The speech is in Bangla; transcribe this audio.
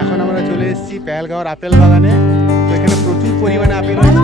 এখন আমরা চলে এসেছি প্যালগাঁওয়ার আপেল বাগানে। তো এখানে প্রচুর পরিমাণে আপেল হয়েছে।